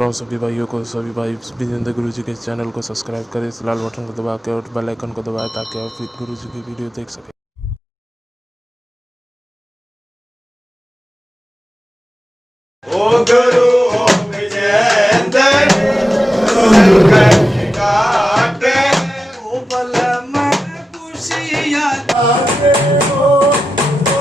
राम सभी भाइयों को। सभी भाई विजेंद्र गुरु जी के चैनल को सब्सक्राइब करें, इस लाल बटन को दबा के और बेल आइकन को दबाएं ताकि आप गुरु जी की वीडियो देख सकें। ओ गुरु ओ विजेंद्र काटे ओ बल में खुशियां आवे ओ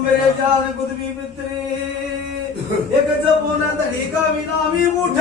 मेरे प्यारे एक जबोना धड़ी का बिनामी उठ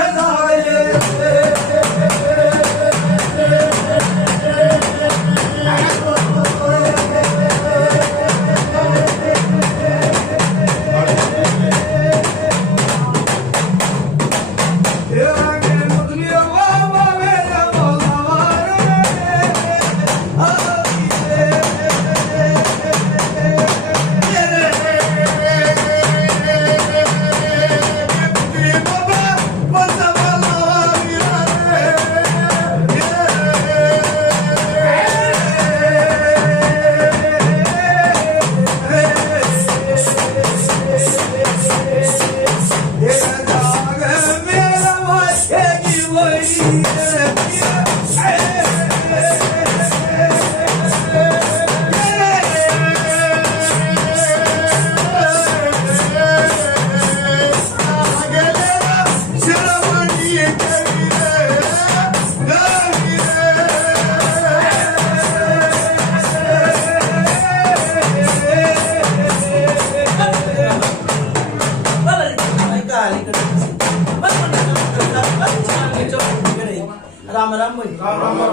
राम राम भाई राम राम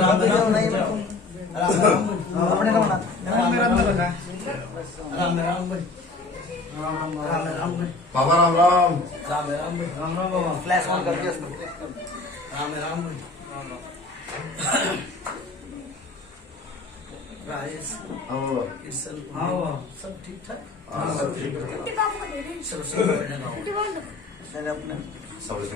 राम राम नहीं अपने का बना राम राम भाई राम राम भाई बाबा राम राम राम राम भाई राम राम बाबा फ्लैश ऑन कर दिया उसको राम राम भाई राजेश किशन हाँ सब ठीक ठाक हाँ सब ठीक है सब सब अपने सब ठीक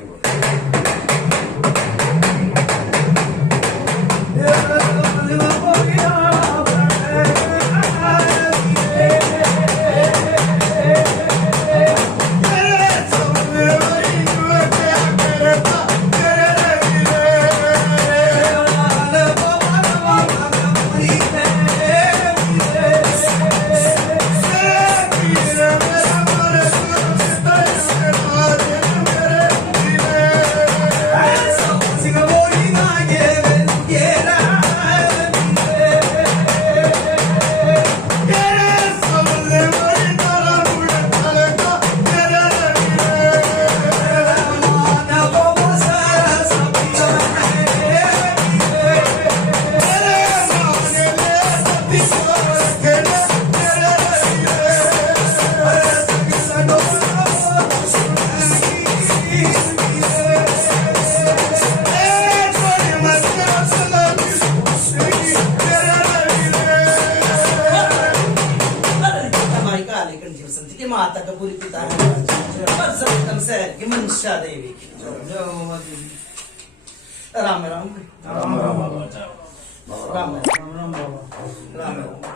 माता का पूरी पिता है शहर की मनसा देवी राम राम राम राम बाबा राम राम राम राम राम राम राम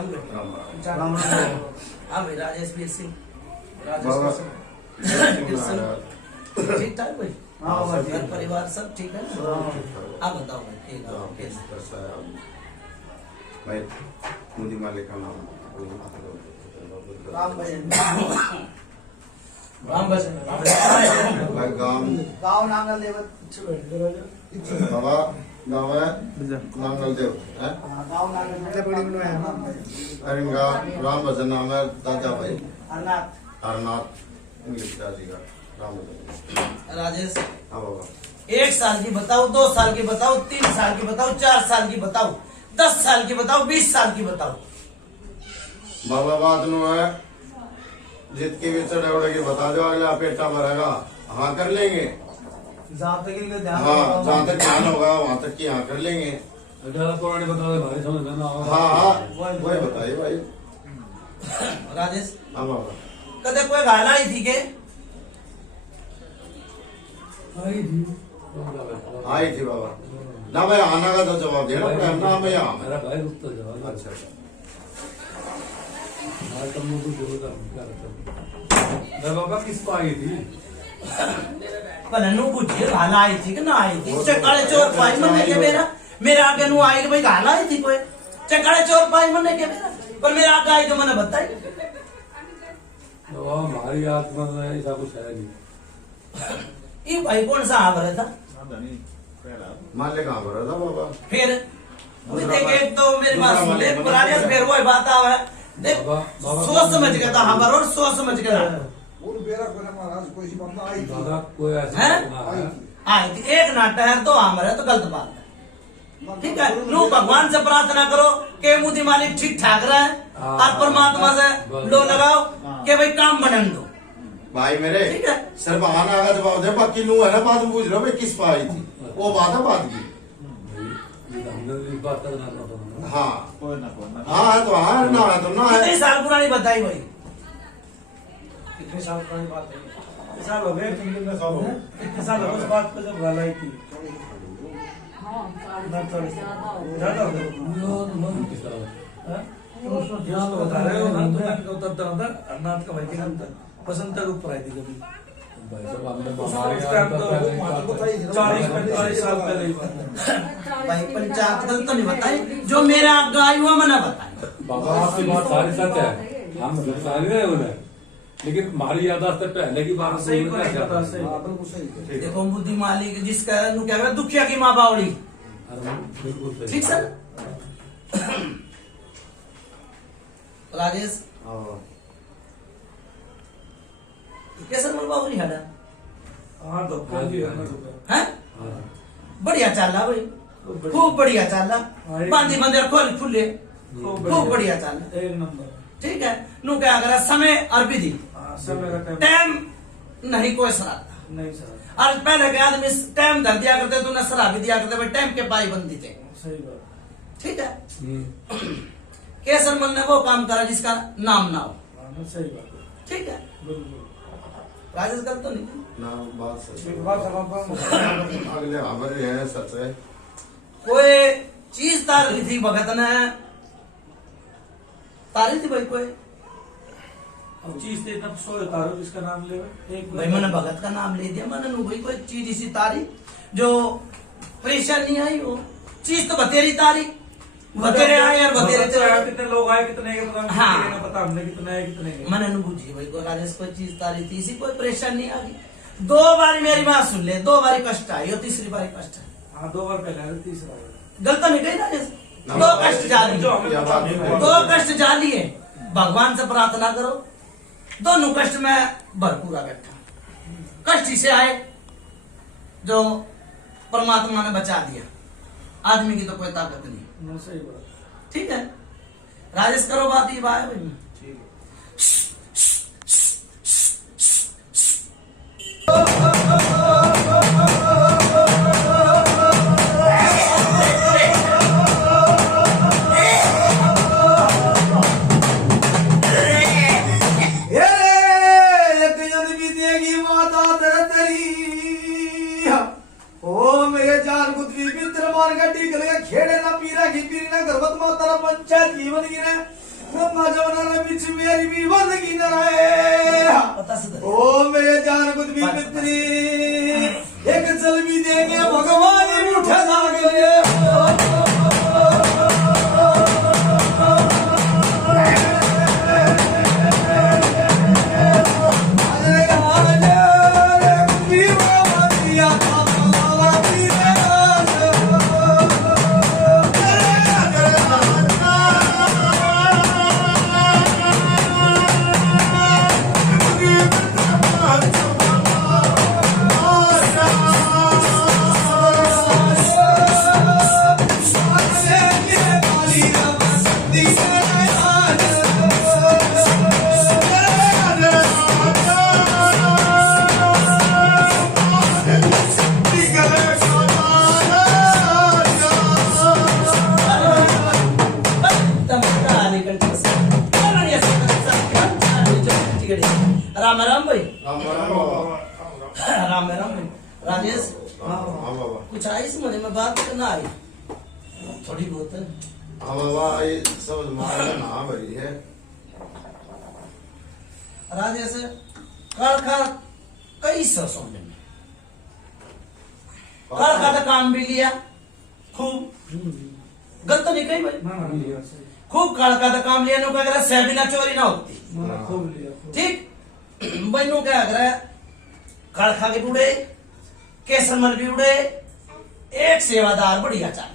राम भाई राम हाँ भाई राजेश वीर सिंह बाबा ठीक ठाक भाई हाँ घर परिवार सब ठीक है ना आप बताओ भाई ठीक है कैसा है भाई मुझे मालिक का नाम राम भाई भाई गाँव नांगल देव बाबा गाँव है नांगल देव है गाँव नांगल अरे राम भजन नाम है दादा भाई अनाथ हरनाथ इंग्लिश दादी का राम भजन राजेश हाँ बाबा 1 साल की बताओ 2 साल की बताओ 3 साल की बताओ 4 साल की बताओ 10 साल की बताओ 20 साल की बताओ बाबा बात नु है जितकी भी चढ़े उड़े की बता दो अगला पेटा भरेगा हाँ कर लेंगे जहाँ तक इनका ध्यान हाँ जहाँ तक ध्यान होगा वहाँ तक की हाँ कर लेंगे ज्यादा पुराने बता दे भाई समझ में ना आएगा। हाँ हाँ वही बताइए भाई राजेश हाँ बाबा कदे कोई गाना ही थी के आई थी आई थी बाबा ना भाई आना का तो जवाब देना पड़ेगा ना मैं यहाँ मेरा भाई रुकता जा अच्छा आज तुम लोग को जोर कर बाबा किस को आई थी पर नन्नू पूछिए गाना आई थी कि ना आई थी चकाड़े चोर पाई मने के मेरा आगे नु आई कि भाई गाना आई थी कोई चकाड़े चोर पाई मने के मेरा पर मेरा आगे आई तो मैंने बताई बाबा हमारी आत्मा में ऐसा कुछ है नहीं ये भाई कौन सा आ रहा था मालिक कहाँ पर था बाबा फिर एक तो मेरी बात सुन ले पुराने से फिर वही बात आवे देख सोच समझ के था हमारा और सोच समझ के था दादा कोई ऐसा हैं? ना है आई थी एक नाटक है तो हमारे तो गलत बात है ठीक है लो भगवान से प्रार्थना करो कि मुझे मालिक ठीक ठाक रहे और परमात्मा से लो लगाओ कि भाई काम बनन दो भाई मेरे ठीक है। सिर्फ आना का जवाब दे बाकी लू है ना बात पूछ रहे हो भाई किस पर आई थी वो बात है बात की ये तो हमने इस बात का ना पता हाँ हाँ है तो हाँ ना है तो ना कितने है साल पुरानी बताई भाई कितने साल पुरानी बात है कितने साल हो गए कितने साल हो गए उस बात को जब गाना आई थी ज्यादा हो गए हाँ? तुम उसको ध्यान तो बता रहे हो ना तो मैं उतर अंदर अन्नाथ का भाई के अंदर पसंद तक ऊपर आई थी कभी भाई साहब हमने उसका हमारे तो 40-45 साल पहले ही बात है भाई पंचायत गलत तो नहीं बताई जो मेरा आगे आई हुआ मैंने बताई बाबा आपकी बात सारी सच है हम सारी रहे उन्हें लेकिन हमारी यादाश्त पहले की बात सही बोलने बात क्या है, चाहते सही। हैं? देखो बुद्धि मालिक जिसका नु क्या है दुखिया की माँ बावड़ी अरे बिल्कुल सही। ठीक सर राजेश कैसे माँ बावड़ी है ना हाँ धोखा जी है ना धोखा हैं हाँ। बढ़िया चाल रहा भाई खूब बढ़िया चाल रहा बांधी बंदे खोल खुले खूब बढ़िया चाल रहा एक नंबर ठीक है नु क्या करा समय और विधि हाँ समय का टाइम टाइम नहीं कोई सराता नहीं सर और पहले के आदमी टाइम धर दिया करते तो न सरा भी दिया करते भाई टाइम के पाबंदी थे सही बात ठीक है हम्म। केसर मल ने वो काम करा जिसका नाम ना हो हाँ सही बात है ठीक है बिल्कुल राजेश गलत तो नहीं ना बात सच एक है। बात समझता अगले हमारे हैं सच है कोई चीज तार रही थी भगत ने तारी थी भाई कोई अब चीज तो इतना सोए तारो जिसका नाम ले एक भाई मैंने भगत का नाम ले दिया मैंने नु भाई कोई चीज इसी तारी जो परेशानी आई हो चीज तो बतेरी तारी बतेरे आए और बतेरे चले गए। कितने लोग आए कितने गए पता हाँ। नहीं ना पता हमने कितने आए कितने गए मैंने नु बुझी भाई को राजेश कोई चीज तारी थी इसी कोई परेशानी आ गई 2 बार मेरी बात सुन ले 2 बार कष्ट आई और तीसरी बार कष्ट आई हाँ 2 बार पहले आए तीसरा आया। गलत नहीं कही राजेश 2 कष्ट जा जो लिए हमें बात पता है। नहीं 2 कष्ट जा लिए भगवान से प्रार्थना करो दोनों कष्ट में भरपूर बैठा कष्ट इसे आए जो परमात्मा ने बचा दिया आदमी की तो कोई ताकत नहीं ना सही बात ठीक है राजेश करो बात ये बात है भाई ठीक है खेड़े ना पीरा की पीरी ना गर्भत माता पंचायत जीवन की ने माजा बनाना बीच मेरी भी बंदगी न रहे। पता से ओ मेरे जान कुछ भी मित्री एक चल भी देंगे भगवान उठा लागे। राम राम भाई। राम राम बाबा। राम राम भाई। राजेश हाँ बाबा। कुछ आई समझ में बात करना आई थोड़ी बहुत है। हाँ बाबा, ये समझ मारना ना भरी है। राजेश कल का कई सौ सोने में कल का तो काम भी लिया खूब, गलत तो नहीं कही भाई, खूब कल का तो काम लिया नो क्या करे सह बिना चोरी ना होती। ठीक बनो क्या करे कल खा के उड़े केसर मन भी उड़े, एक सेवादार बढ़िया चाल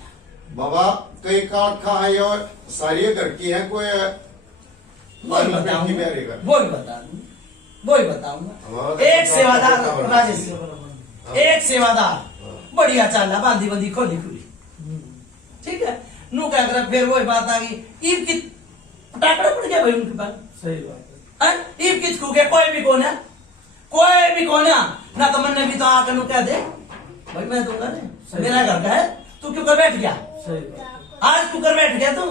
बाबा कई काट खा है और सारी घर की है, कोई वही बताऊंगा वही बताऊंगा। एक सेवादार राजेश, एक सेवादार बढ़िया चाल है, बांधी बंदी खोली खुली। ठीक है नू क्या करे फिर वही बात आ गई, ईब की टाकड़ा पड़ गया भाई उनके पास। सही बात ईब कित खू गया, कोई भी कौन है ना तो मन ने भी तो आकर नु कह दे भाई मैं दूंगा ना, मेरा घर का है, तू क्यों कर बैठ गया, सही बात। आज तू कर बैठ गया तू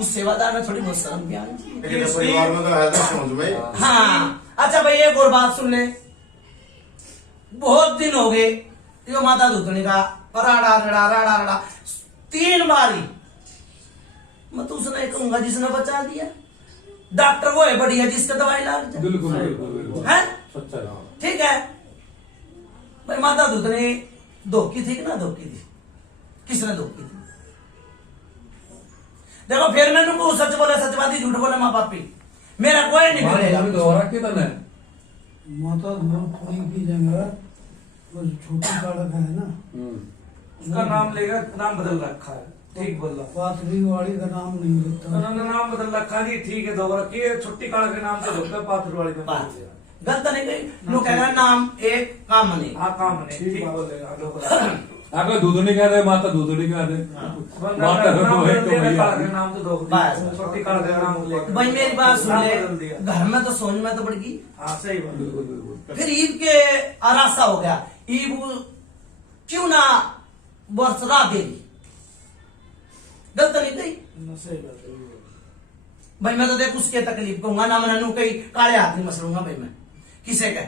उस सेवादार में थोड़ी बहुत शर्म भी आनी चाहिए। लेकिन परिवार में तो है तो समझ भाई। हाँ अच्छा भाई एक और बात सुन ले, बहुत दिन हो गए यो माता धुतनी का राड़ा रड़ा राड़ा रड़ा 3 बारी मैं तो उसने कहूंगा जिसने बचा दिया, डॉक्टर वो है बढ़िया जिसका दवाई लाग जाए। बिल्कुल बिल्कुल है सच्चा है। ठीक है भाई माता धुतनी धोखी थी कि ना धोखी थी, किसने धोखी थी? देखो फिर मैंने को सच बोले सचवादी झूठ बोले माँ बापी मेरा कोई नहीं बोलेगा। दोहरा कितना है माता धुतनी की जगह वो छोटी सड़क है ना, उसका नाम लेगा, नाम बदल रखा है। ठीक बोल रहा, पाथरी वाली का नाम नहीं लेता। उन्होंने नाम बदल रखा जी। ठीक है दोबारा की छुट्टी काल के नाम से धोखा पाथर वाली में बात गलत नहीं गई, लोग कह रहे हैं नाम एक काम नहीं। हाँ काम नहीं ठीक बोलेगा। आगे दूधनी कह रहे माता दूधनी कह रहे माता नाम को है बदल तो दिया, भैया काल के नाम तो धोखा बस। दिया, छुट्टी काल के नाम लेकर भाई मेरी बात सुन ले, नाम बदल दिया। घर में तो सोच में तो पड़ गई, हाँ सही बात। बिल्कुल बिल्कुल फिर ईद के आरासा हो गया, ईद क्यों ना वर्ष रात दे दी, गलत नहीं गई सही बात है। भाई। मैं तो देख उसके तकलीफ कहूंगा ना, मैं कहीं काले हाथ नहीं मसलूंगा भाई मैं किसे कह।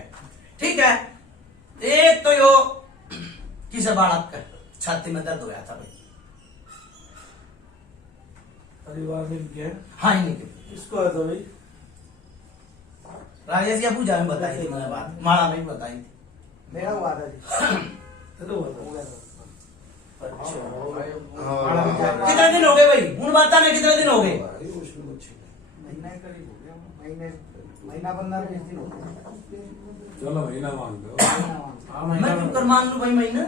ठीक है एक तो यो किसे बालक का छाती में दर्द होया था भाई, परिवार में क्या हाँ ही नहीं इसको है तो भाई राजेश या पूजा में बताई थी मैंने बात, माला में भी बताई थी। मेरा हुआ था तो बता। कितने दिन हो गए भाई उन बात ने, कितने दिन हो गए? महीना करीब हो गया, महीना 15-20 दिन हो गए। चलो महीना मान लो। मैं क्यों कर मान लू भाई महीना,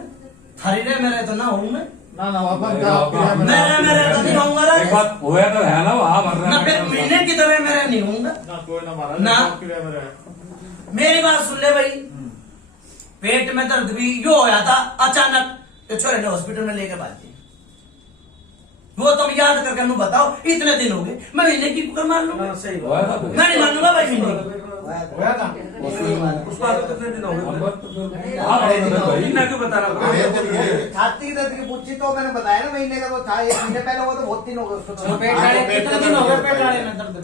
थारी रे मेरे तो ना हूं मैं, मेरे तो नहीं होऊंगा एक राजेश बात होया तो है ना वहाँ भर ना, फिर महीने की तरह मेरे नहीं होऊंगा ना। मेरी बात सुन ले भाई, पेट में दर्द भी यो होया था अचानक, तो छोरे ने हॉस्पिटल में लेके भाग दिया। वो तुम याद करके मुझे बताओ, इतने दिन हो गए, मैं महीने की कुकर मान लूंगा? सही होया बात। था मैं नहीं मानूंगा भाई महीने की। उसका तो कितने दिन हो गए? भाई महीना क्यों बता रहा हूँ? छाती दर्द की पूछी तो मैंने बताया ना, महीने का तो था, 1 महीने पहले वो तो बहुत दिन हो गए उसको तो। पेट डाले कितने दिन हो गए, पेट डाले में दर्द तो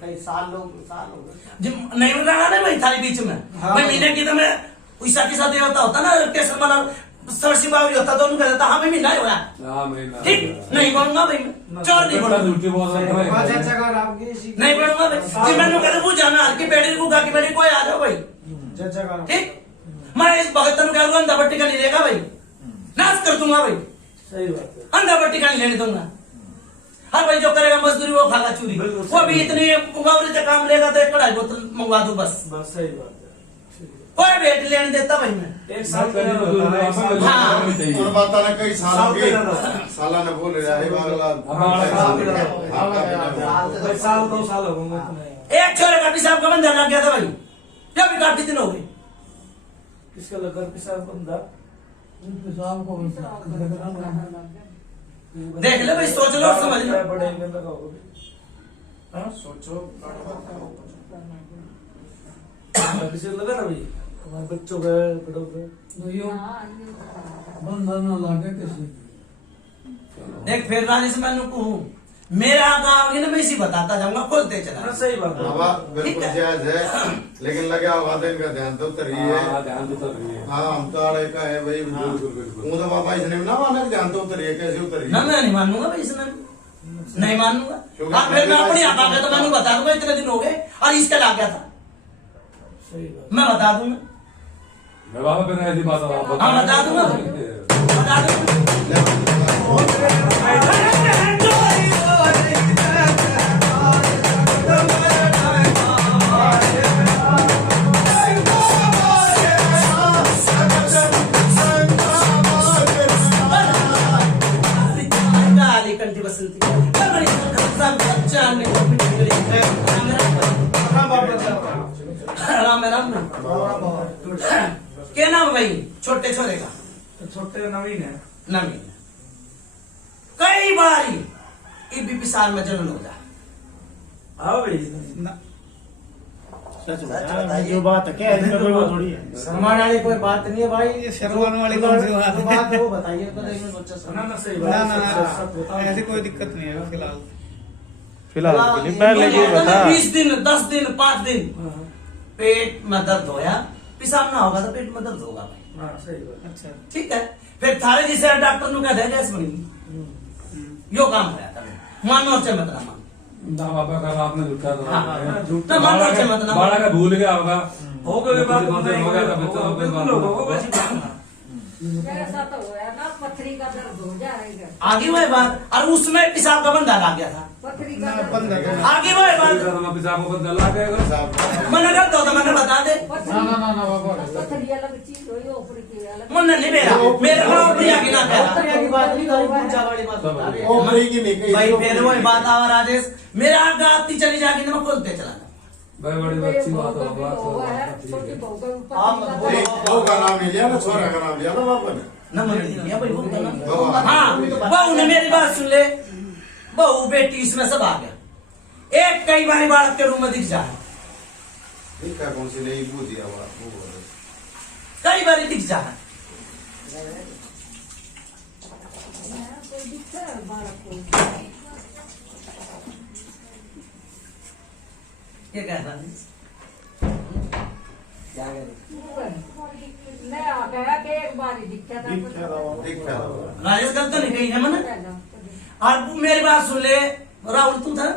कई साल हो गए। नहीं रहा ना भाई थारी बीच में। मैं महीने की तो मैं ऐसा किसा देवता होता ना केसर वाला सरसी बावरी होता तो उन्होंने कहता हाँ मैं महीना होया हाँ महीना ठीक नहीं बोलूंगा भाई मैं चोर नहीं बोलूंगा झूठी बोल रहे हैं पाँच अच्छा कर आपकी सीख- नहीं बोलूंगा भाई जी मैंने कहता वो जाना हर की बेटी को गा की बेटी कोई आ जाओ भाई अच्छा कर ठीक मैं इस भगत को कहूंगा अंधा पट्टी का नहीं लेगा भाई नाश कर दूंगा भाई सही बात है। अंधा पट्टी का नहीं लेने दूंगा हर भाई जो करेगा मजदूरी वो खागा चूरी वो भी इतनी मुकाबले से काम लेगा तो एक कढ़ाई बोतल मंगवा दूं बस बस सही बात है। कोई भेंट लेने देता भाई मैं एक साल करीब का मजदूर होता है, आपको एक हाँ। मिलना चाहिए। और बात ना कई सालों साल की के ज्यादा। साला ने बोल रहा है बागला भाई साल 2 साल हो गए इतने। एक छोरे का पिसाब का बंदा लग गया था भाई जब भी काफी दिन हो गए किसका लगा पिसाब बंदा देख ले भाई सोच लो और समझ लो बड़े में लगा होगा। हाँ? किसी को लगा ना भाई हमारे बच्चों का बड़ों का देख फिर राजेश मैं कहूँ मेरा गाँव की ना मैं इसी बताता जाऊंगा खोलते चला हाँ, सही बात है। बाबा बिल्कुल जायज है लेकिन लगे होगा तो इनका ध्यान तो उतर ही है हाँ, ध्यान तो कर रही है। हाँ हम तो आड़े का है भाई बिल्कुल बिल्कुल वो तो बाबा इसने ना माना कि ध्यान तो उतर ही है कैसे उतर ही ना है मैं नहीं मानूंगा भाई इसमें नहीं मानूंगा क्योंकि हाँ फिर मैं मेरे अपनी पास- आप आगे तो मैंने बता दूंगा इतने दिन हो गए और इसका ला गया था सही बात मैं बता दूंगा मैं बाबा फिर ऐसी बात आप हाँ, बता दूंगा। बता दूंगा काली कंठी बसंती कमरी सब बच्चा ने राम राम क्या नाम भाई छोटे छोरे का है। छोटे नवीन है। नवीन कई बारी बीपी साल में जन्म हो जाए हाँ भाई सच बताइए जो बात है क्या है इसमें कोई वो थोड़ी है शर्माने वाली कोई बात नहीं है भाई शर्माने वाली कौन सी बात है? बात वो बताइए तो इसमें सोचा ना ना सही ना बात ना है। सब होता ना है। ऐसी कोई दिक्कत नहीं है फिलहाल फिलहाल के लिए पहले ये बता 20 दिन 10 दिन 5 दिन हाँ, पेट में दर्द होया पेशाब ना होगा तो पेट में दर्द होगा भाई हाँ सही बात अच्छा ठीक है फिर थारे जैसे डॉक्टर नु कह दे गैस बनी यो काम होया था मानो से मत ना मान ना बाबा का आपने झूठा हाँ, था तो मानो से मत ना मान बाड़ा का भूल गया होगा हो गए बात हो गया था बच्चा होगा, बिल्कुल होगा, होगा, ऐसी बात ना। ऐसा तो होया ना पथरी का दर्द हो जाएगा आगे वही बात और उसमें पेशाब का बंधा लग गया था पथरी का दर्द बंद हो कर। जाएगा। आगे वही बात पिसाब को बदला गया मैंने करता होता मैंने बता दे पथरी अलग चीज हो ऊपर की अलग मैंने नहीं मेरा गाँव प्रिया की ना कह की बात नहीं करी पूजा वाली बात बता रहे हैं। ओपरी की नहीं कही भाई फिर वही बात आवा राजेश मेरा गाती चली जाएगी तो मैं खोलते चला बड़ी बड़ी मेरे अच्छी बहू बात का भी है हुआ है बात छोटी है बहू का भी आप पथरी का एक बहू का नाम नहीं लिया ना छोरा का नाम लिया ना बापा ने न मैंने नहीं लिया भाई वो कहना। बाबा हाँ बहू ने मेरी बात सुन ले बहू बेटी इसमें सब आ गया एक कई बारी बालक के रूम में दिख जाए ठीक है कौन सी नहीं पूछिया बात वो बोल रहे। कई बारी दिख जाए कोई दिखता है बालक को ये कह रहा है क्या करें? मैं आ गया कि एक बार ही दिखा था ठीक है बाबा। राजेश गलत तो नहीं कही है मैंने और मेरी बात सुन ले राहुल तू था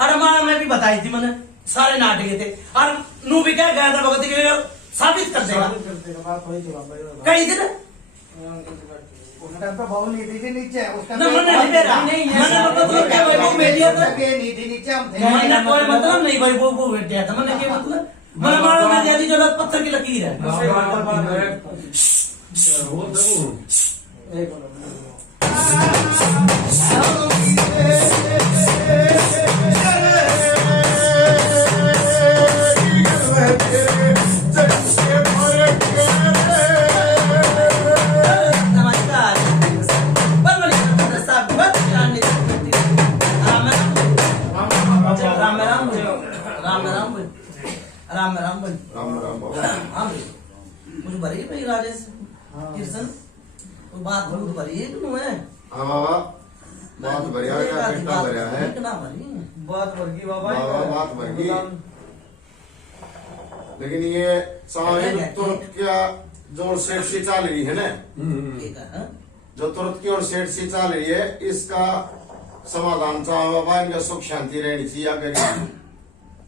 अरे माँ मैं भी बताई थी मैंने सारे नाटक थे और नू भी क्या गया था भगत के साबित कर देगा साबित करते हैं, बात वही थी बाबा। कई दिन उस टाइम पे बहू नीति थी नीचे उसका ना मैंने नहीं दे रहा मैंने मतलब क्या भाई वो मीडिया था नीति नीचे हम थे मैंने कोई मतलब नहीं भाई वो बैठा था मैंने क्या मतलब मैंने मारो मैं ज्यादा जरूरत पत्थर की लकीर है वो देखो एक मिनट। नमस्कार बरवली साहब बस जाने राम राम राम राम राम राम राम राम राम बाबा हाँ भाई मुझे भरी भाई राजेश कृष्ण वो बात बहुत भरी है क्यों है हाँ बाबा बात बढ़िया है क्या पेटा बढ़िया है कितना भरी बात वर्गी बाबा बाबा बात वर्गी। लेकिन ये साहिब तुर्क क्या जो सेठ सी चल रही है ना, ठीक है हाँ? जो तुरंत की और सेठ सी चल रही है, इसका समाधान चाहे बाबा, इनका सुख शांति रहनी चाहिए आगे की।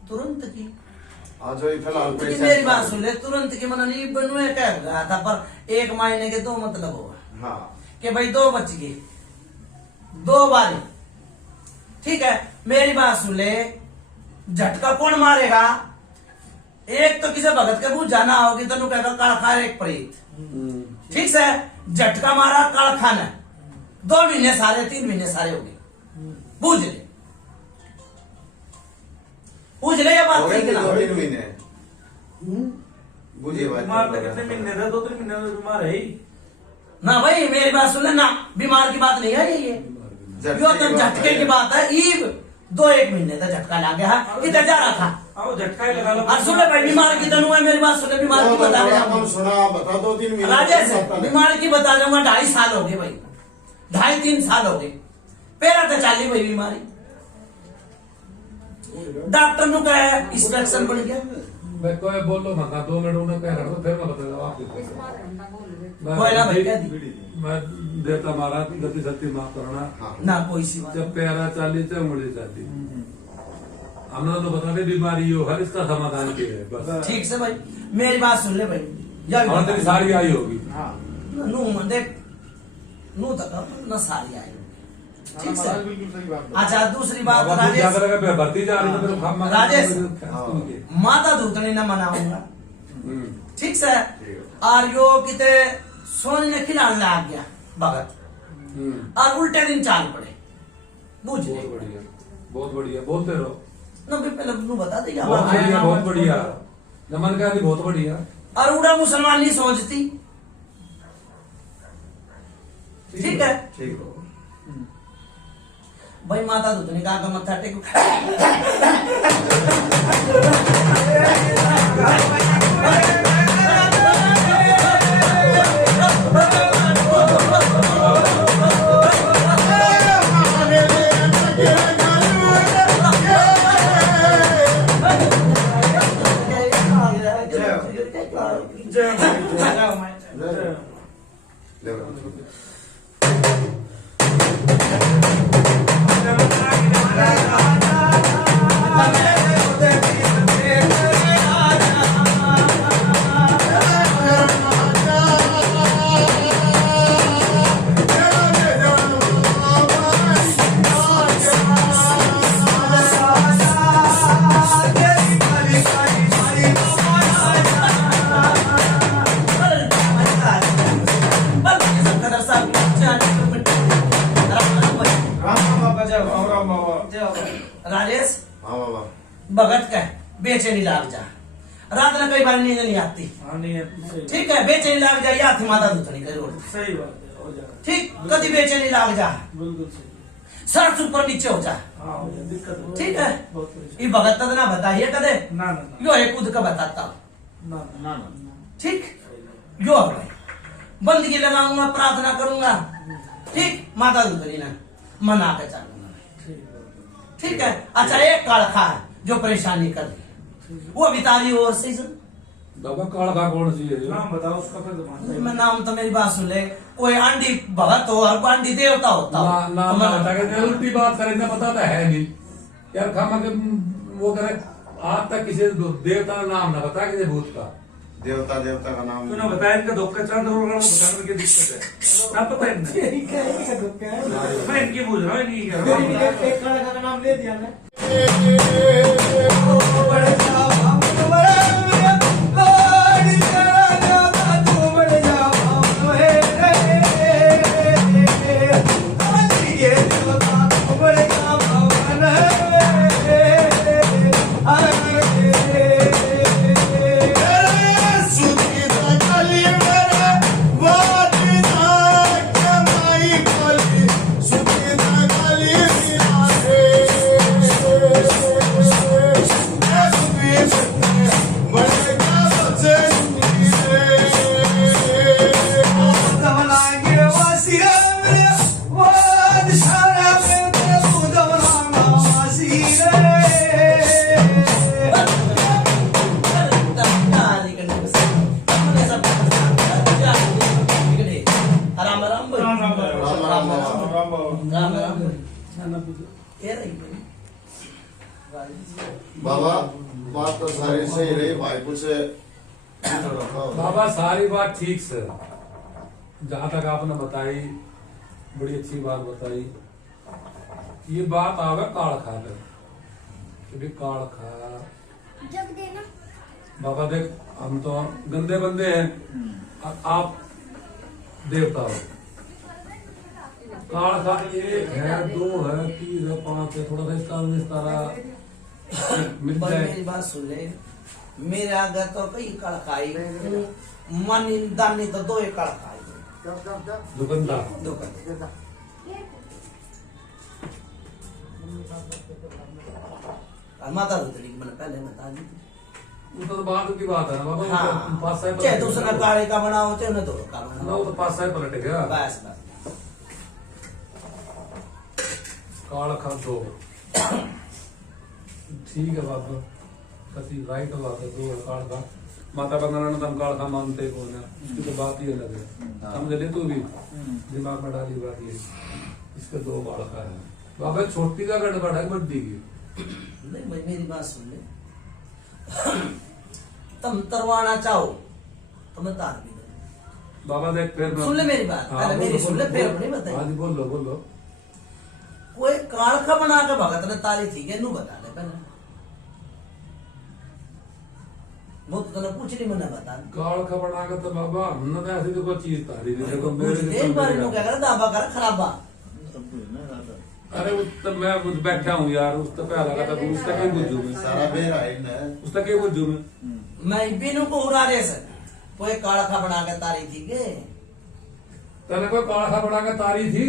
तुरंत की आज जो फिलहाल तो पैसा मेरी बात सुन ले, तुरंत की मना नहीं बनवे कह रहा था, पर 1 महीने के 2 मतलब होगा हाँ कि भाई 2 बच गए, 2 बारी। ठीक है, मेरी बात सुन ले, झटका कौन मारेगा? एक तो किसी भगत के मुंह जाना होगी तो कहेगा काल खा एक प्रेत, ठीक से झटका मारा काल खाना, 2 महीने सारे 3 महीने सारे हो गए। पूछ ले ये बात हो गए ठीक है ना? 2-3 महीने बुझिए बीमार तो बात। कितने महीने थे? 2-3 महीने में बीमार है ही। ना भाई मेरी बात सुन ले ना, बीमार की बात नहीं है ये जो तुम झटके की बात है। ईब 2-1 महीने तक झटका लग गया है, इधर जा रहा था। अब झटका ही लगा लो। और सुन ले भाई, बीमार की तनु है, मेरी बात सुन ले, बीमार की बता रहा हूँ सुना बता 2-3 महीने राजेश, बीमार की बता रहा हूँ। 2.5 साल हो गए भाई, 2.5-3 साल हो गए, पेरा तो चाली भाई बीमारी। डॉक्टर नु कहा इंस्पेक्शन बढ़ गया, मैं कोई बोल लो मत 2 मिनट उन्हें कह रहा हूँ, फिर मैं बता दूँ आपको। कोई ना भाई, क्या दी? मैं देवता महाराज गति शक्ति माफ करना। ना कोई सी बात। जब पैरा चाली चाहे उंगली चाली, हमने तो बता दे बीमारी हो, हर इसका समाधान किया है बस। ठीक से भाई, मेरी बात सुन ले भाई, या और तेरी सारी आई होगी। नू मन देख, नू तक न सारी आई, ठीक से। बिल्कुल सही बात। अच्छा दूसरी बात अब राजेश, जाकर भर्ती जा रही है तो हम राजेश, माता दूतनी न मनाऊंगा, ठीक से। और यो किते सोने ने खिलाने लग गया भगत, और उल्टे दिन चाल पड़े, बुझ ले। बहुत बढ़िया, बहुत बढ़िया, बोलते रहो। ना भी पहले नू बता दे क्या बहुत बात है। बढ़िया, बहुत बढ़िया। नमन का भी बहुत बढ़िया। और उड़ा मुसलमान नहीं सोचती, ठीक है ठीक हो भाई। माता दूतनी का आगे मत्था टेक, ले राजेश हाँ बाबा भगत का बेचैनी लाग जा, रात में कई बार नींद नहीं आती, हाँ नहीं है, सही ठीक है। बेचैनी लाग जा, या थी माता दूतनी का रोड, सही बात है, हो जाएगा। ठीक। कभी बेचैनी लाग जा, बिल्कुल सही। सर ऊपर नीचे हो जा, हाँ हो जाए, दिक्कत हो ठीक है। बहुत परेशान। ये भगत तक ना बताइए कदे, ना ना ना यो है खुद का बताता हूँ, ना ना ना ठीक। यो है बंदगी लगाऊंगा, प्रार्थना करूंगा, ठीक। माता दूतनी ना मना के चलूंगा, ठीक है। अच्छा एक कालखा है जो परेशानी कर रही, वो बितारी और सीजन। बाबा कालखा कौन सी है? नाम बताओ उसका, फिर तो मैं नाम तो मेरी बात सुन ले, कोई आंडी भगत हो और कोई आंडी देवता होता हो, नाम तो ना मैं- बता के उल्टी बात करे, ना पता तो है नहीं यार। खामा के वो करे, आज तक किसी देवता का नाम ना बता, किसी भूत का। देवता देवता का नाम तूने बताया इनका धोखा चांद और बताने में क्या दिक्कत है? ना पता है इन्हें? मैं इनकी पूछ रहा हूँ, इनकी कह रहा हूँ। एक का नाम ले दिया ना। सुखी खाना पीना ये रही भाई बाबा बात तो सारी सही रही भाई कुछ बाबा सारी बात ठीक से जहाँ तक आपने बताई बड़ी अच्छी बात बताई। ये बात आवे काल खा कर कि भी काल खा जग देना बाबा देख हम तो गंदे बंदे हैं और आप देवता हो। काल खा एक है, दो है, तीन है, पांच है, थोड़ा सा इसका विस्तारा मिल पर जाए। मेरी बात सुन ले, मेरे आगे तो कई कड़काई मन दानी तो दो एक कड़काई दुकानदार दो कड़काई। माता रुद्री की मैंने पहले बता दी थी। वो तो बात की बात है ना बाबा। हाँ पास है चाहे दूसरा काले का बनाओ चाहे उन्हें दो का ना, बनाओ वो तो पास है पलट गया। बस बस काल खा दो ठीक है बाबा, कसी राइट बात है। दो काल खा माता बंदना तम काल खा मानते को ना, इसकी तो बात ही अलग है। समझ ले तू भी दिमाग में डाली बात ये, इसके दो काल खा है बाबा। छोटी का गड़बड़ है बड्डी की। नहीं भाई मेरी बात सुन ले, तुम तरवाना चाहो तो मैं तार भी दूं। बाबा देख फिर सुन ले मेरी बात, पहले मेरी सुन ले फिर अपनी बताई। हाँ जी बोलो बोलो। कोई कालखा बना के भगत ने तारी थी के नू बता दे पहले, वो तो तने पूछ ली मैंने बता दी। काल खा बना के तो बाबा हमने तो ऐसी तो कोई चीज तारी नहीं देखो पूछ दे एक बार नु क्या कर दाबा कर खराबा। अरे उस तो मैं उस बैठा हूँ यार, उस तो पहला लगा था उस तक ही बुझू मैं सारा बेरा है उस तक ही बुझू मैं। मैं बिनु को उड़ा दे सर, कोई कालखा बना के तारी थी के तेने कोई काल खा बना के तारी थी।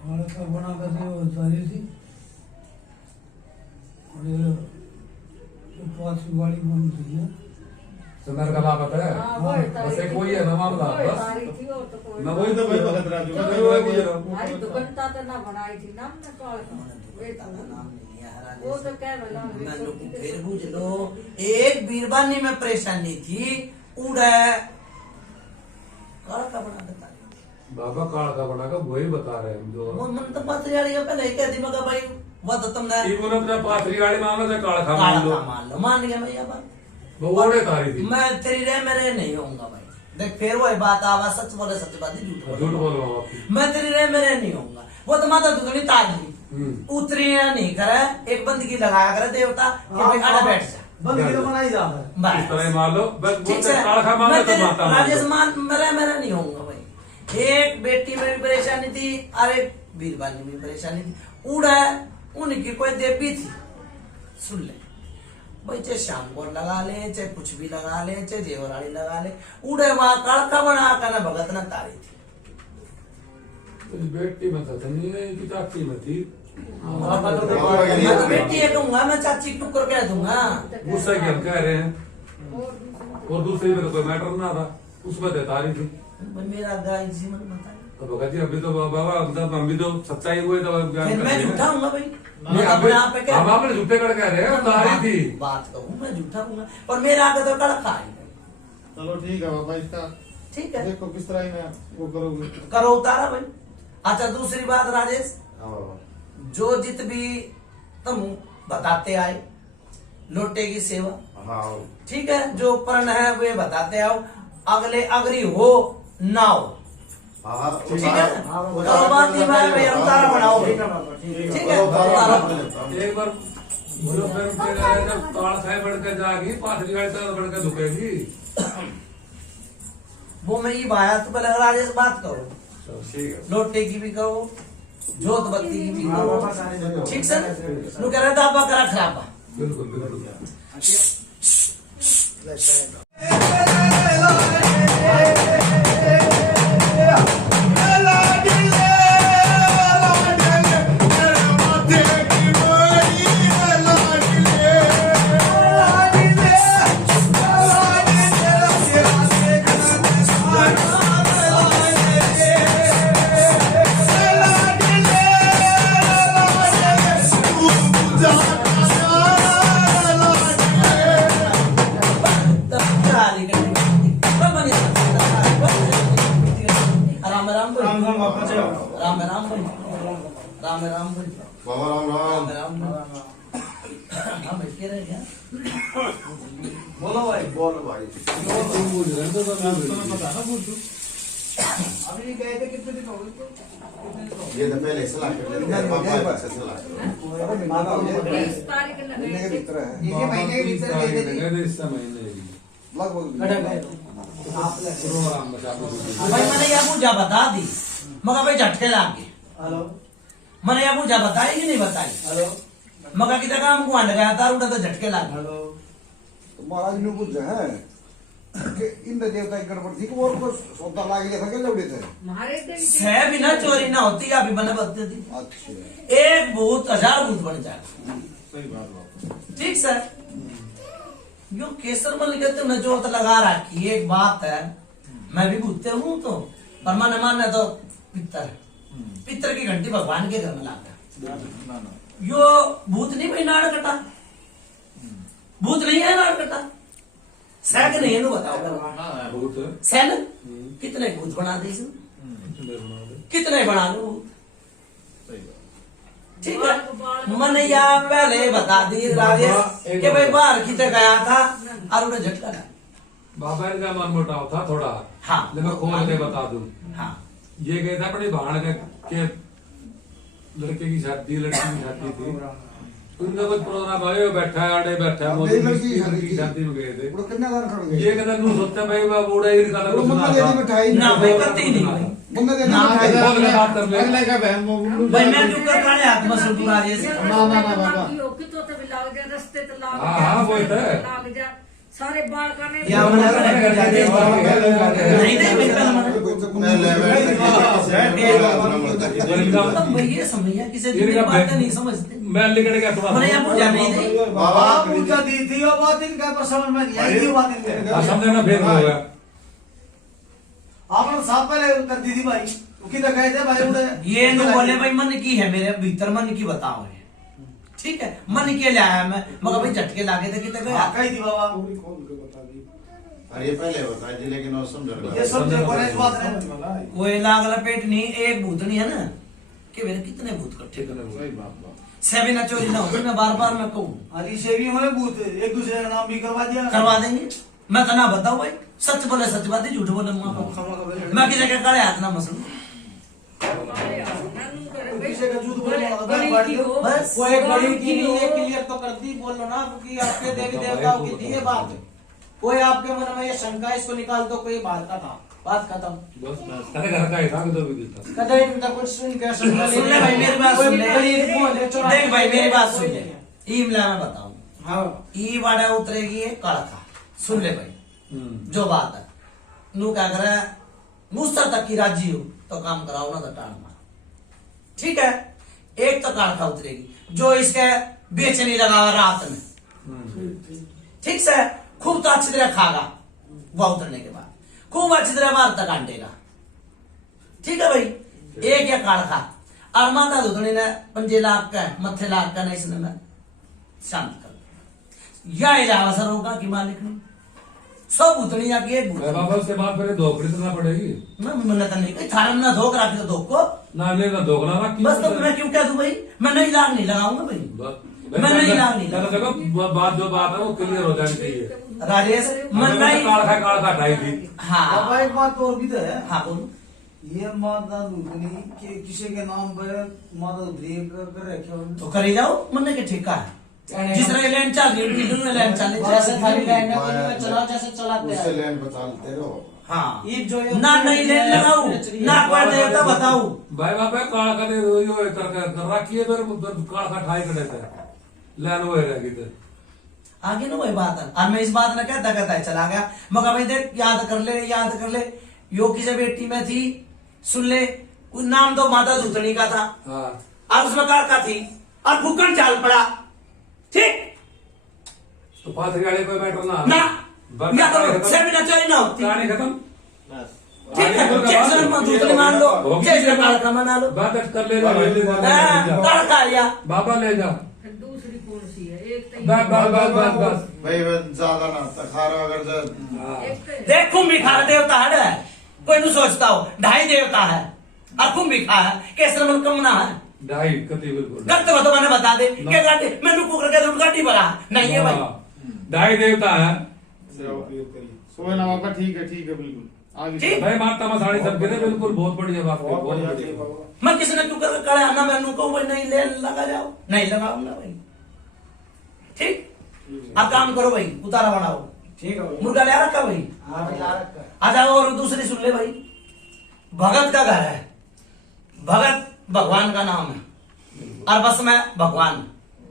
और का बना कर से वो सारी थी और ये पांचवी वाली बन थी ना सुंदर कला पता है हाँ, वो तारीख वैसे कोई है ना मामला कोई बस तारीख थी और तो कोई ना वही तो कोई भगत राजू मैं तो वही पूछ रहा हूँ। हमारी दुकानता तो ना बनाई थी ना हमने काल वे नाम नहीं है हरा वो तो क्या बोला मैंने फिर बुझ लो, एक बीरबानी में परेशानी थी उड़ा कालखा बना के तारी थी। बाबा काल का बना का वही बता रहे हैं हम जो वो मन तो पत्र यार ये पहले कह दी मगर भाई वो तो तुमने ये बोला अपना पाथरी गाड़ी मामला से काल खा काला मान लो का मान लो, मान गया मैं ये बात। वो ओड़े तारी थी। मैं तेरी रे मेरे नहीं होऊंगा भाई, देख फिर वही बात आवा, सच बोले सच बात ही झूठ झूठ बोले। बोल रहा हूँ आपकी। मैं तेरी रे मेरे नहीं होऊंगा। वो तो माता दुधनी तार ली उतरी या नहीं करे, एक बंदगी लगाया करे देवता कि भाई आड़ा बैठ जा बंदगी तो बनाई जा रहा है। इस बस तरह ही मान लो बस वो ठीक तो है। काल खा मान मैं लो तो तेरे माता मान राजेश लो। मान मेरा नहीं होऊंगा भाई। एक बेटी में भी परेशानी थी और एक बीरबानी में भी परेशानी थी, उड़ा उनकी कोई देवी थी। सुन ले भाई, चाहे शाम को लगा ले चाहे कुछ भी लगा ले चाहे जेवरानी लगा ले, उड़े वहां कड़का बना कर ना भगत ना तारी थी। इस बेटी में था नहीं है कि चाची में थी। मैं तो बेटी है कहूंगा, मैं चाची टुकर कह दूंगा। गुस्सा की हम कह रहे हैं और दूसरी में तो कोई मैटर ना था, उसमें तो तारी थी। भाई मेरा गाय जीवन बताइए, तो भगत जी अभी तो बाबा हम भी तो सच्चाई हुए तो बयान फिर कर मैं रहे हैं। झूठा हूंगा भाई। नहीं, मैं अपने आप पे हम कह आपने झूठे कर कह रहे हैं तारी थी। बात कहूँ मैं झूठा हूँ, पर मेरा आगे तो कड़का है। चलो ठीक है बाबा, इसका ठीक है देखो किस तरह मैं वो करोगे। करो उतारा भाई। अच्छा दूसरी बात राजेश, हाँ बाबा, जो जित भी तुम बताते आए लोटे की सेवा, हाँ ठीक है, जो प्रण है वे बताते आओ, अगले अगरी हो ना हो, हाँ ठीक है। करो बात नहीं भाई, भाई उतारा बनाओ, ठीक है उतारा। एक बार बोलो फिर जब काल खाए बढ़ के जाएगी पाथरी गाड़ी तो बढ़ के झुकेगी। वो मैं ये बाया तो पहले राजेश बात करो, ठीक है लोटे की भी करो, जोत बत्ती की भी करो, ठीक से नु कह रहा दाबा करा खराबा। बिल्कुल बिल्कुल। राम राम बोल, राम राम बोल, बाबा राम राम राम। राम। हाँ भाई कह रहे क्या? बोलो भाई। बोलो भाई। अभी गए थे कितने दिन हो गए? कितने दिन हो गए? ये तो पहले सलाह कर लेते हैं, पापा से सलाह कर। 20 तारीख महीने के लगे भीतर है। इसी महीने के भीतर गए थे जी। इस महीने लगभग भाई मैंने यह पूजा बता दी मगर भाई झटके लागे। हेलो मैंने यह पूजा बताई कि नहीं बताई? हेलो मगर कितना काम को आने गया था उड़ा तो झटके लागे। हेलो तो महाराज ने पूछा है कि इंद्र देवता की गड़बड़ थी कि वो उनको सौदा लाग गया था कि लौड़े थे? हमारे दिन सह बिना चोरी ना होती अभी बने बदते थी। अच्छा एक भूत 1000 भूत बन जाए। सही बात। ठीक सर। यो केसर मल के तुमने जोत लगा रखी एक बात है। मैं भी भूतते हूँ तो पर मन मानना तो पितर की घंटी भगवान के घर में लाता है। यो भूत नहीं भाई नाड़ कटा, भूत नहीं है नाड़ कटा। सैक नहीं है, बताओ सैन कितने भूत बना दे कितने बना लो भूत। ठीक है मन या पहले बता दी राजेश कि भाई बाहर कितने गया था और उन्हें झटका लगा। बाबा का मन मुटाव था थोड़ा। हाँ मैं खोल के बता दूं। हाँ ये गए थे अपनी भाण के लड़के की शादी, लड़की की शादी थी। उनका कुछ प्रोग्राम आया, बैठा है आड़े बैठा है, मोदी की शादी में गए थे। वो कन्यादान कर गए। ये कहता तू सोचता भाई बाबू उड़ा ही निकाला वो कुछ मन्ना ना देनी था। मिठाई ना भाई करती नहीं भाई। मन्ना देनी ना मिठाई। बहुत गलत बात कर ले। अगले का बहन भाई मैं क्यों कर रहा है आत्मा सुन राजेश। तो तभी लाग जा रस्ते तो लाग हाँ, हाँ, वो तो है। लाग जा सारे बाल करने या बना नहीं नहीं भाई पहले तो भाई ये समझिए किसी की बात नहीं समझते। मैं निकल गया थोड़ा। मैंने यहाँ पूजा नहीं दी। बाबा पूजा दी थी वो बात इनका पर समझ में नहीं आई थी बात इनके। समझना फिर हो गया। आपने साफ पहले कर दी थी भाई। किधर गए थे भाई उड़े? ये तो बोले भाई मन की है मेरे भीतर मन की बताओ है। ठीक है मन के ले आया मैं मगर भाई झटके लागे थे कितने गया। कही थी बाबा। अरे ये पहले बताया जी, लेकिन वो समझ ये समझे कौन इस बात ने? कोई लाग लपेट नहीं एक भूतनी है ना कि मेरे कितने भूत इकट्ठे कर सभी ना चोरी ना होती। मैं बार बार मैं कहूँ हरी सेवी में भूत एक दूसरे का नाम भी करवा दिया। करवा देंगे। मैं तो ना बताऊं भाई सच बोले सच बात है, झूठ बोले मैं किसी के कड़े हाथ ना मसलूं। बस वो एक बड़ी की नहीं है क्लियर तो कर दी। बोलो ना कि आपके देवी देवताओं की थी ये बात। कोई आपके मन में ये शंका है, इसको निकाल दो कोई बात का था। बात खत्म। बस तेरे घर का हिसाब तो भी दिखता। कदे इनका कुछ सुन के शंका सुन ले भाई मेरी बात सुन ले। ले देख भाई मेरी बात सुन ले। ई मिला मैं बताऊं। हाँ ई वाड़ा उतरेगी एक कड़का। सुन ले भाई जो बात है नू क्या करे मुस्तर तक की राजी हो तो काम कराओ ना तो टाल मार। ठीक है एक तो काड़का उतरेगी जो इसके बेचनी लगा रात में। ठीक से खूब तो अच्छी तरह खागा वह उतरने के बाद खूब अच्छी तरह बाहर तक आंटेगा। ठीक है भाई एक या काड़का और माता धुतनी ने 5 लाख का मत्थे लाख का नहीं इसने मैं शांत कर या इलावा सर होगा कि मालिक ने सब उतनी की एक बाबा उसके बाद फिर धोखड़ी तो करनी मैं तो नहीं कही थारा में ना धोख रखी तो धोख को ना ले ना धोखना ना बस तो मैं क्यों कह दूं भाई मैं नहीं लाग नहीं लगाऊंगा भाई मैं नहीं लाग नहीं लगाऊंगा। देखो बात जो बात है वो क्लियर हो जानी चाहिए। राजेश मैं नहीं काल हटाई थी। हाँ बाबा एक बात और भी तो है। हाँ बोलो। ये माता दूधनी के किसी के नाम पर माता दूधनी कर रखे हो तो करी जाओ मन के ठेका है जिस तरह लैंड चल रही है लैंड चल जैसे थाली लाइन में चला जैसे चलाते उससे हैं। लैंड बचाते रहो। हाँ ये जो ये ना नहीं लेन लगाऊ ना कोई देवता बताऊ भाई बाबा काल का दे यो कर रखिए फिर काल का ठाई कर देते लैन वो रहेगी तो आगे ना वही बात है। और मैं इस बात ने कहता है चला गया मगर भाई देख याद कर ले यो किसी बेटी में थी सुन ले नाम तो माता दूतनी का था और उसमें काड़का थी और भूकंप चाल पड़ा। ठीक तो पाथरी वाले कोई मैटर ना या तो सेमिनार चोरी ना होती। कहानी खत्म। ठीक है जैसे दूतनी मान लो जैसे काड़का मना लो बात कर ले काड़का लिया बाबा ले जा दूसरी कौन सी है? एक तो बस भाई ज्यादा ना तखारो अगर एक तो देख कुंभी खार देवता है कोई नहीं सोचता हो 2.5 देवता है और खून भी खाया कैसे मन कम ना है ढाई कति बिल्कुल गलत हो तो मैंने बता दे क्या गाड़ी मैंने कुकर के गाड़ी भरा नहीं है भाई ढाई देवता है सोए ना बाबा ठीक है बिल्कुल आगे ठीक भाई माता मसाड़ी सब गिरे बिल्कुल बहुत बढ़िया बात है बहुत बढ़िया मैं किसी ने कुकर का कड़ा ना मैंने को भाई नहीं ले लगा जाओ नहीं लगाऊंगा भाई ठीक अब काम करो भाई उतारा बनाओ ठीक है मुर्गा ले रखा भाई हाँ ला रखा है। आ जाओ और दूसरी सुन ले भाई भगत का घर है भगत भगवान का नाम है और बस में भगवान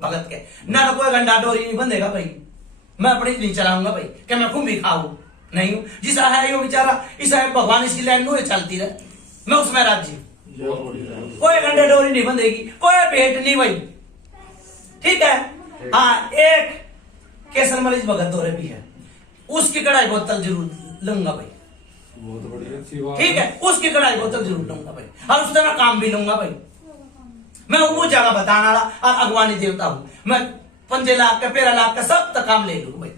भगत के ना तो कोई घंटा डोरी नहीं बंधेगा भाई मैं अपनी नहीं चलाऊंगा भाई क्या मैं खूब भी खाऊं नहीं हूं जिसा है यो बेचारा इस भगवान इसकी लाइन में चलती रहे मैं उसमें राज्य कोई घंटे डोरी नहीं बंधेगी कोई भेंट नहीं भाई ठीक है हाँ एक केसर मरीज भगत दौरे भी है उसकी कढ़ाई बोतल जरूर लूंगा भाई बहुत बढ़िया अच्छी बात ठीक है उसकी कढ़ाई बोतल जरूर लूंगा भाई और उससे मैं काम भी लूंगा भाई मैं वो जगह बताने वाला और अगवानी देवता हूं मैं 5 लाख का 15 लाख का सब तक काम ले लूंगा भाई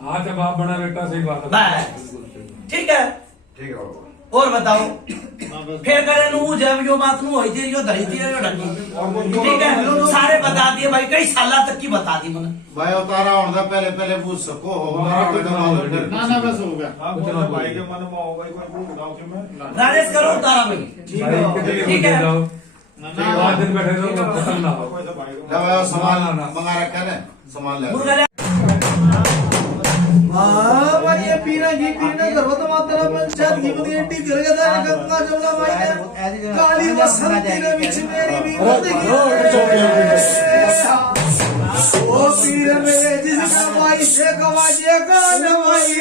हाँ जब आप बड़ा बेटा सही बात है बस ठीक है ठीक है बाबा और बताओ फिर करे नु जब यो बात नु होई थी यो धरी थी यो ढकी ठीक है सारे बता दिए भाई कई साल तक की बता दी मैंने भाई उतारा होना पहले पूछ सको ना बस हो गया भाई के मन में हो गई कोई गांव के में राजेश करो उतारा भाई ठीक है आज दिन बैठे तो खत्म ना हो कोई तो भाई को जब सामान मंगा रखा है सामान ले मुर्गा ले भाई ये पीना घी पीना गर्भत मात्रा पंचायत घी बदी एंटी कर गया था गंगा जमुना माई ने काली बसंती के बीच मेरी भी जिंदगी ओ पीर मेरे जिसका माई से कवाजे का नवाई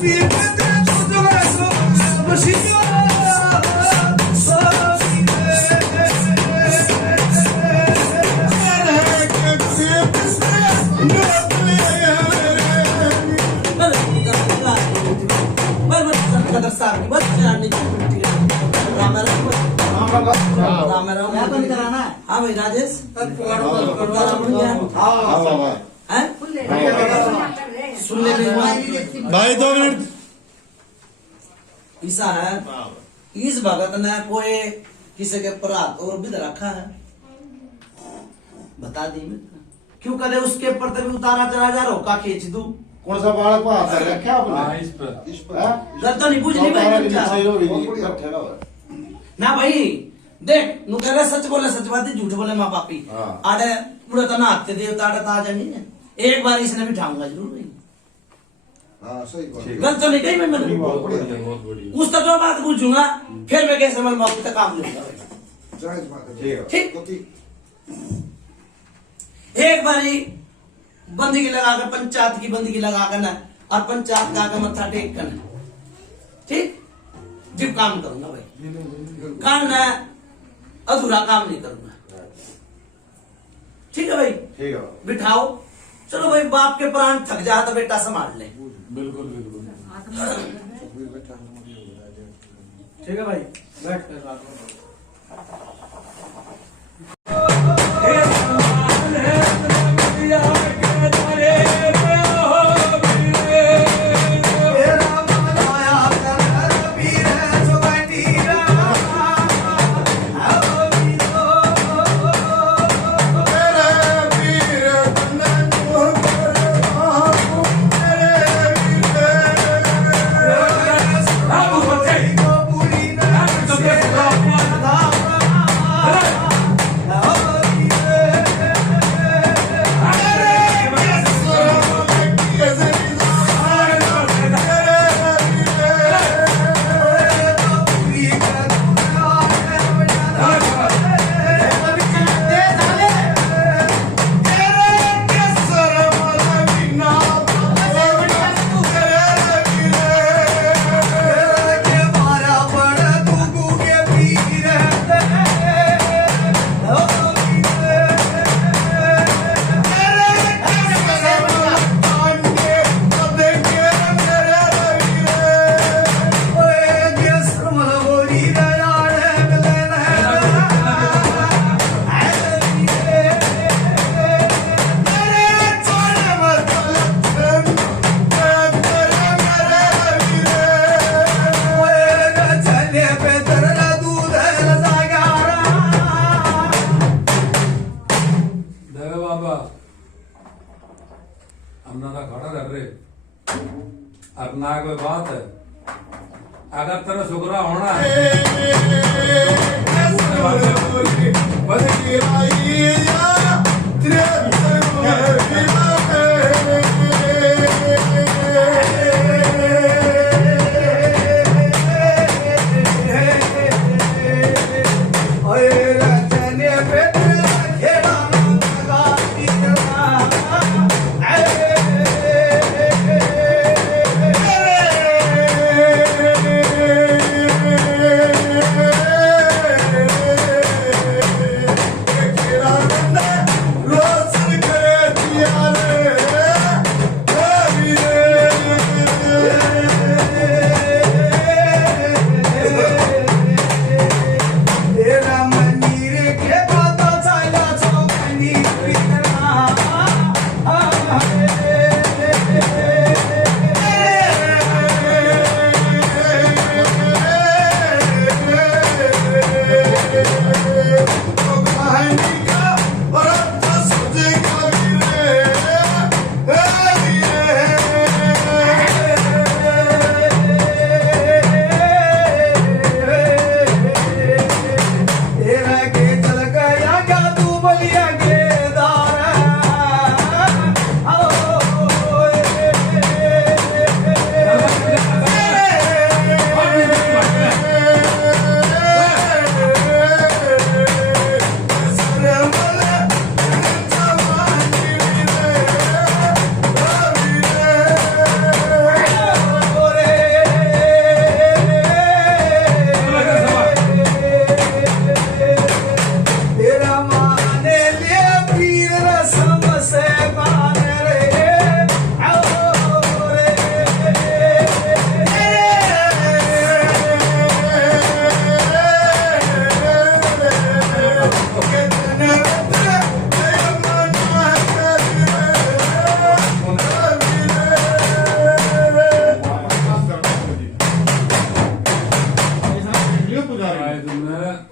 पीर के तो जो मशीन हाँ भाई राजेश सुन ले भाई 2 मिनट ऐसा है इस भगत ने कोई किसी के अपराध और विध रखा है बता दी मैं क्यों कदे उसके ऊपर तभी उतारा चला जा रोका खींच दू कौन सा बालक को हाथ रखा आपने इस पर गल तो नहीं पूछ ली भाई ना भाई देख नु कह सच बोले सच बात झूठ बोले माँ बापी आड़े मुड़े तो ना आते देवता आड़े ताजा नहीं है एक बार इसने बिठाऊंगा जरूर भाई हाँ सही बात गल तो नहीं कही मैंने बहुत बढ़िया उस तक जो बात पूछूंगा फिर मैं कैसे मन मौके तक काम लूंगा जायज बात है ठीक कति एक बारी बंदगी लगाकर पंचायत की बंदगी लगाकर ना और पंचायत का आकर मत्था टेक करना ठीक जब काम करूंगा भाई काम ना अधूरा काम नहीं करूंगा ठीक है भाई ठीक है बिठाओ चलो भाई बाप के प्राण थक जा तो बेटा संभाल ले बिल्कुल बिल्कुल ठीक है भाई बैठ कर हमने ना खड़ा कर रहे अब ना कोई बात है अगर तेरा शुक्रा होना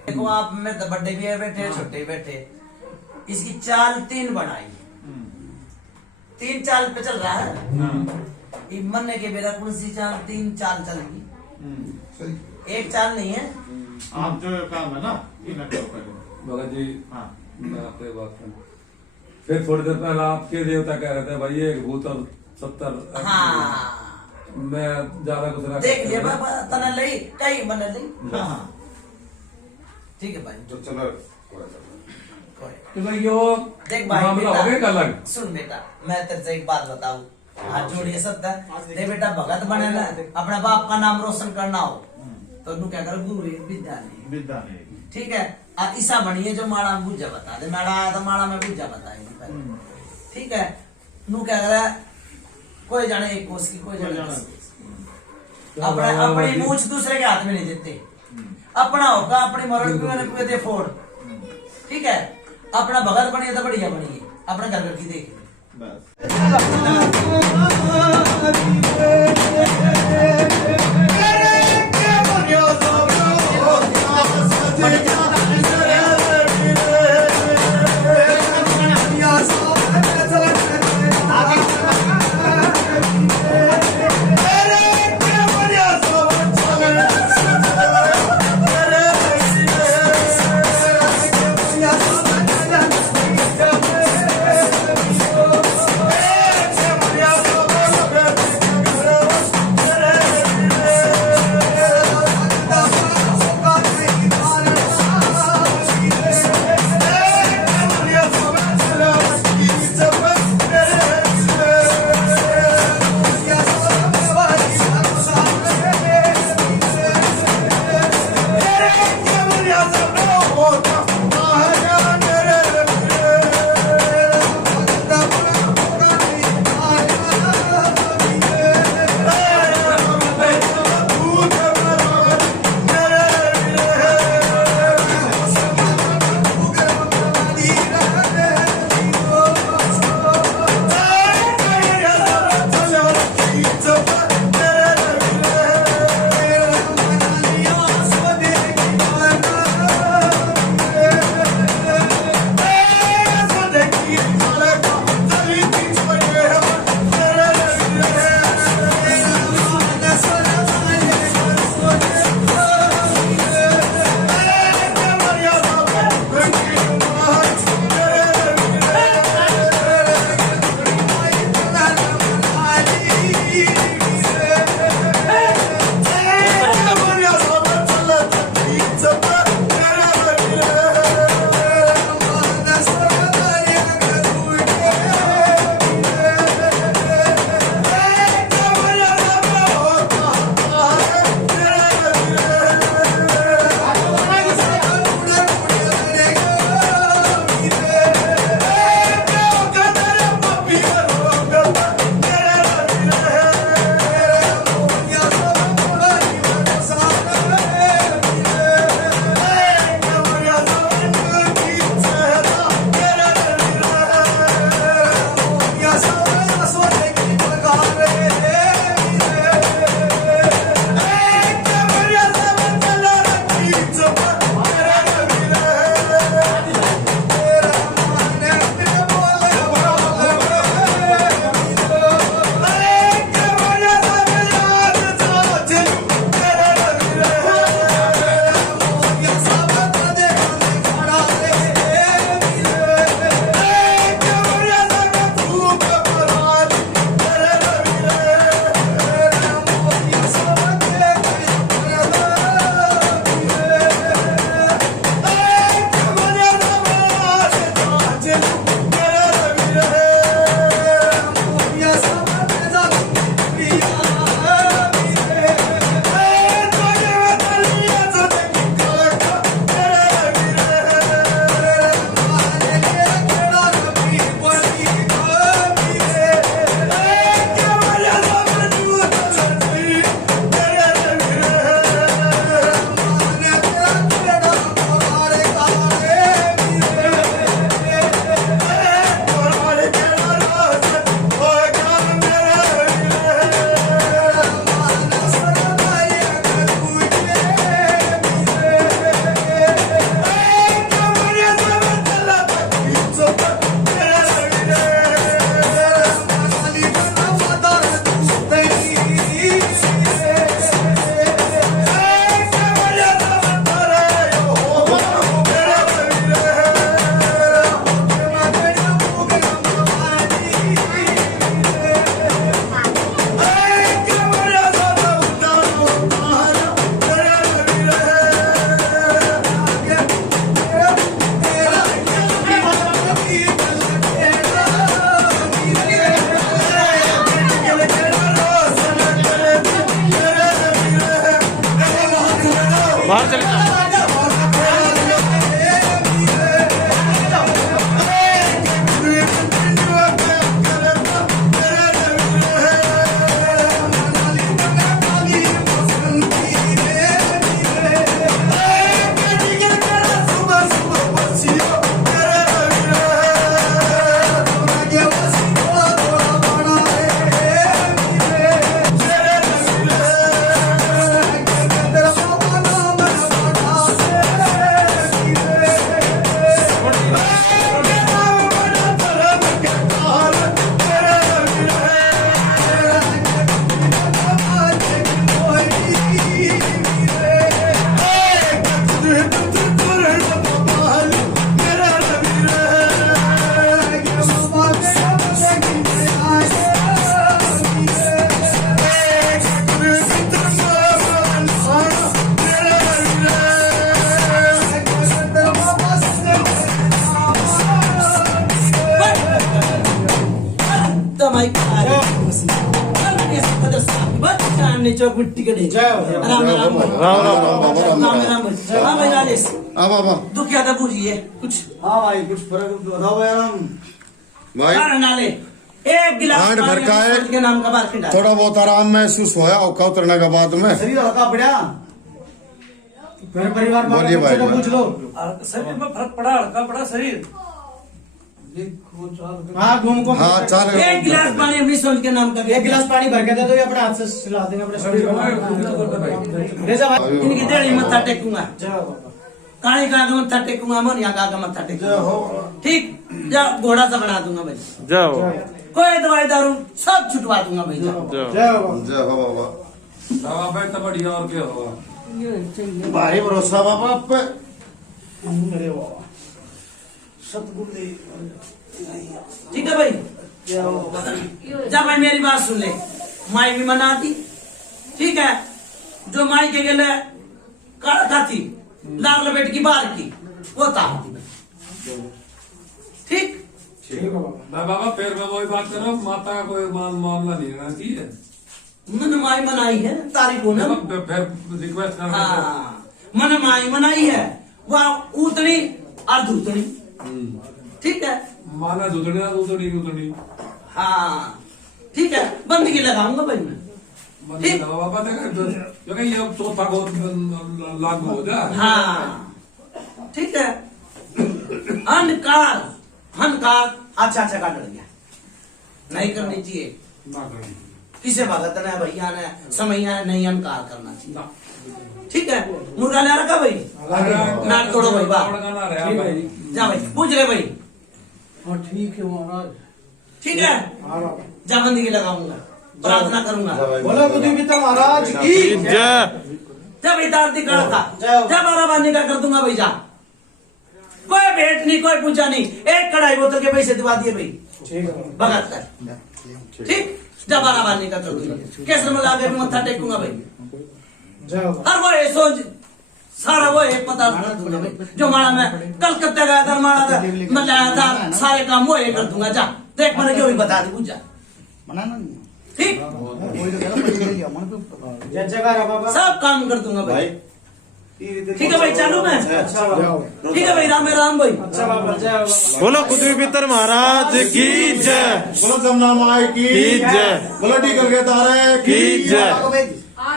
देखो आप में तो बड़े भी बैठे छोटे बैठे, इसकी चाल 3 बनाई, 3 चाल पे चल रहा है। मन के बेरा कौन सी चाल 3 चाल चलेगी, एक चाल नहीं है। आप जो काम है ना भगत जी हाँ मैं आपसे बात करूं फिर थोड़ी देर पहले आपके देवता कह रहे थे भाई एक भूत और 70 हाँ मैं ज्यादा कुछ ना देख लिया बाबा तना लई कई मन लई। हाँ ठीक है भाई तो चलो तो भाई यो देख भाई मामला हो गया अलग। सुन बेटा मैं तेरे से एक बात बताऊं, हाथ जोड़िए सत्ता दे बेटा, भगत बने ना अपने बाप का नाम रोशन करना हो तो नू क्या कर गुरु विद्या नहीं विद्या नहीं। ठीक है। ईसा बनिए जो माड़ा में बुझा बता दे, माड़ा आया तो माड़ा में बुझा बताएगी। ठीक है। नू क्या करे कोई जाने एक कोस की कोई जाने अपने अपनी मूछ दूसरे के हाथ में नहीं देते, अपना होगा अपनी मरण पे दे फोड़। ठीक है। अपना भगत बनिए तो बढ़िया बनिए, अपने घर घर की देखिए चौक मिट्टी के दे राम राम राम राम हाँ भाई राजेश हाँ बाबा दुख क्या था पूछिए कुछ। हाँ भाई कुछ फर्क बताओ यार हम भाई हाँ, नाले एक गिलास पेट भर का है। के नाम का बार खिंडा थोड़ा बहुत आराम महसूस होया औका उतरने के बाद में। शरीर हल्का पड़ा घर परिवार वालों बोलिए भाई, से तो भाई। पूछ लो। शरीर में फर्क पड़ा, हल्का पड़ा शरीर। हाँ घूम को हाँ चल एक गिलास पानी अपनी सोच के नाम का एक गिलास पानी भर के दे दो ये अपने हाथ से सिला देंगे अपने शरीर को। ले जा भाई। इनकी देड़ी मत्था टेकूंगा काली का मत्था टेकूंगा मन यहाँ का मत्था टेकूंगा ठीक जा घोड़ा सा बना दूंगा भाई जाओ कोई दवाई दारू सब छुटवा दूंगा भाई जाओ जय बाबा। जय हो बाबा। बाबा भाई तो बढ़िया और क्या होगा। भारी भरोसा बाबा आप पे। अरे बाबा सतगुरु ठीक है भाई जा भाई मेरी बात सुन ले माई भी मनाती ठीक है जो माई के गले कड़का थी लाल लपेट की बार की वो था ठीक मैं बाबा फिर मैं वही बात कर रहा हूँ, माता का कोई मामला नहीं रहना चाहिए। मन माई मनाई है तारीख को ना फिर रिक्वेस्ट करना हाँ मन माई मनाई है वह उतनी और दूतनी ठीक है माना दूधनी ना दूधनी हाँ ठीक है बंदगी लगाऊंगा भाई मैं ठीक। बाबा देखा ये चौथा बहुत लागू हो जाए। हाँ ठीक है हनकार अच्छा का डर गया नहीं करनी चाहिए किसे भगत ने भैया ने समैया ने नहीं अनकार करना चाहिए ठीक है मुर्गा ले रखा भाई नाट तोड़ो भाई बात जा भाई पूछ रहे भाई हाँ ठीक है महाराज ठीक है जा बंदगी लगाऊंगा प्रार्थना करूंगा बोलो बुद्धि पिता महाराज की जय जा भाई आरती करता जा बारह बांधने का कर दूंगा भाई जा कोई भेंट नहीं कोई पूछा नहीं एक कढ़ाई बोतल के पैसे दिवा दिए भाई ठीक है भगत कर ठीक जा बारह बांधने का कर दूंगा कैसे में लाके भी मत्था टेकूंगा भाई जय बाबा। हर वो है सोच सारा वो एक पता कर दूंगा भाई जो मारा मैं कलकत्ता गया था मारा था मैं लाया था सारे काम वो कर दूंगा जा देख मैंने जो भी बता दी पूछा मनाना नहीं ठीक वही तो कहना पड़ी गई मन पे जय जयकार बाबा। सब काम कर दूंगा भाई ठीक है भाई चालू मैं अच्छा बाबा। ठीक है भाई राम राम भाई अच्छा बाबा जय बाबा। बोलो कुतुब पितर महाराज की जय बोलो जमुना माई की जय बोलो टीकल के तारे की जय बाबा भाई